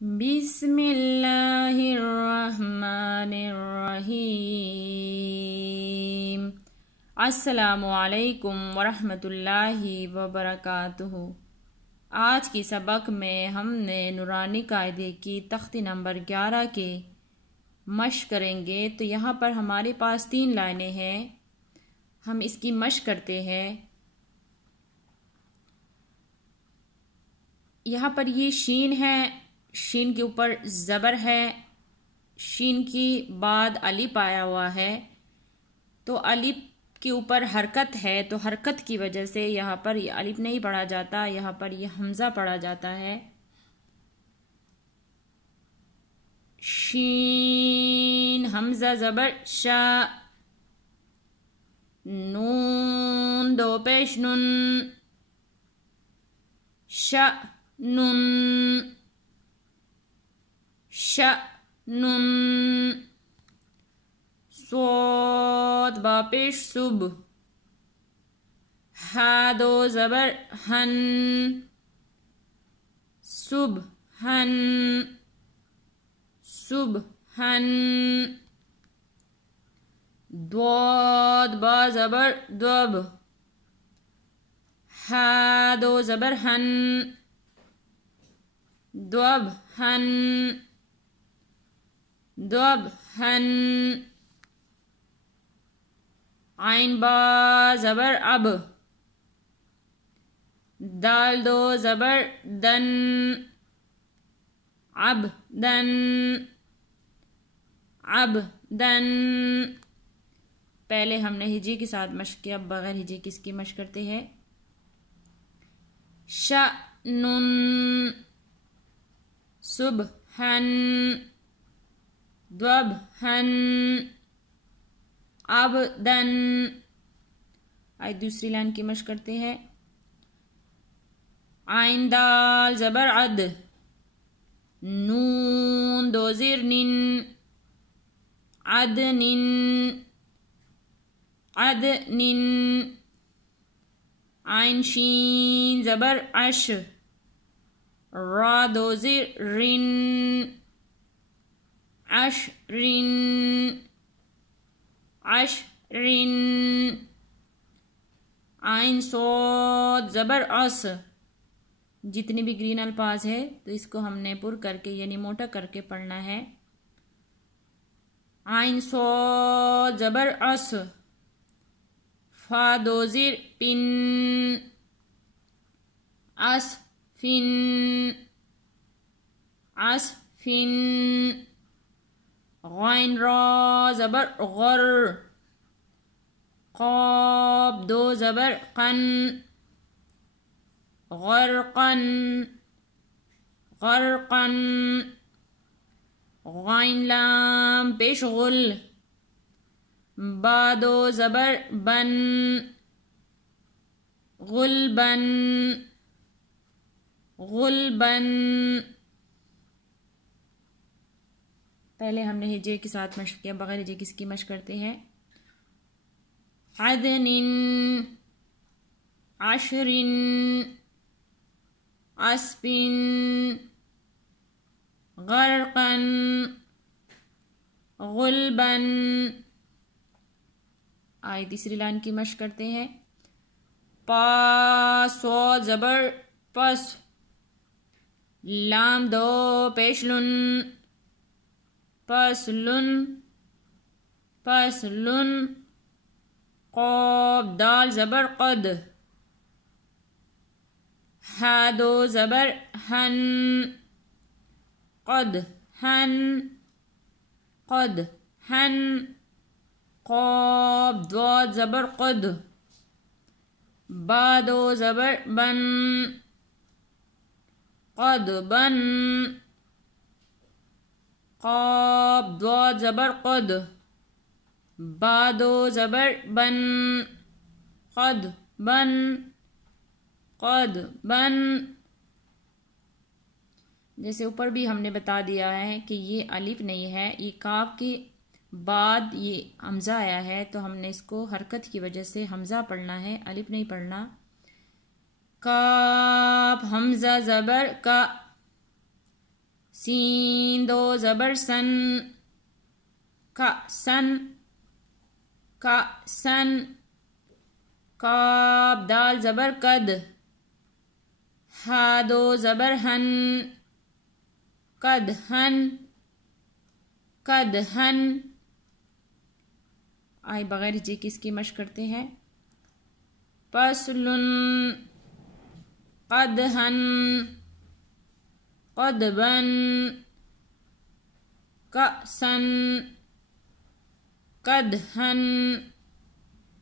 बिस्मिल्लाहिर्रहमानिर्रहीम। अस्सलामुअलैकुम वरहमतुल्लाहि वबरकातुहू। आज की सबक में हमने नूरानी कायदे की तख्ती नंबर 11 के मश्क करेंगे। तो यहाँ पर हमारे पास 3 लाइनें हैं, हम इसकी मश्क करते हैं। यहाँ पर ये शीन है, शीन के ऊपर ज़बर है, शीन की बाद अलिफ आया हुआ है, तो अलिफ के ऊपर हरकत है, तो हरकत की वजह से यहाँ पर ये अलिफ नहीं पढ़ा जाता, यहाँ पर ये हमज़ा पढ़ा जाता है। शीन हमज़ा ज़बर शा, नून दो पेश नुन, शा नुन, शअनुन, स्वाद बा पेश सुब, हा दो ज़बर हन, सुबहन, सुबहन, द्वाद बा ज़बर द्वब, हा दो ज़बर हन, द्वबहन, द्वबहन, आइन बा ज़बर अब, दाल दो ज़बर दन, अबदन, अबदन। पहले हमने हिजे के साथ मश्क किया, अब बगैर हिजे की इसकी मश्क करते हैं। शअनुन, सुबहन, द्वबहन, अबदन। आज दूसरी लाइन की मश्क करते हैं। आइन दाल ज़बर अद, नून दो ज़िर निन, अदनिन, अदनिन। आइन शीन ज़बर अश, रा दो ज़िर रिन, अशरिन, अशरिन। आइन सोद ज़बर अस। जितने भी ग्रीन अल्फाज है तो इसको हमने पुर करके यानी मोटा करके पढ़ना है। आइन सोद ज़बर अस, फा दो ज़िर पिन, असफिन, असफिन। गैन रा ज़बर गर, क़ाब दो ज़बर क़न, ग़रक़न, ग़रक़न। गैन लाम पेश गुल, बा दो ज़बर बन, गुलबन, गुलबन। पहले हमने हिजे के साथ मश्क किया, बगैर हिजे किसकी मश्क करते हैं। अदनिन, अशरिन, अस्बिन, ग़रक़न, गुलबन। आए तीसरी लाइन की मश्क करते हैं। पा सो ज़बर पस, लाम दो पेशलुन, पसलुन, पसलुन। क़ाब दाल ज़बर क़द, हा दो ज़बर हन, क़द हन, क़द हन। क़ाब द्वाद ज़बर क़द, बा दो ज़बर बन, क़द बन। क़ाब द्वाद ज़बर क़द, बा दो ज़बर बन, क़द बन, क़द बन। जैसे ऊपर भी हमने बता दिया है कि ये अलिफ नहीं है, ये काफ के बाद ये हमज़ा आया है, तो हमने इसको हरकत की वजह से हमज़ा पढ़ना है, अलिफ नहीं पढ़ना। काफ हमज़ा ज़बर का, सीन दो ज़बर सन, का सन, का सन। काफ दाल ज़बर कद, हा दो ज़बर हन, कद हन, कद हन। आए बगैर हिज्जे की इसकी मशक करते हैं। फस्लुन, कदहन, कदबन, कसन, कदहन।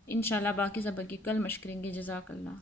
इंशाल्लाह बाकी सबक की कल मशक करेंगे। जज़ाकल्लाह।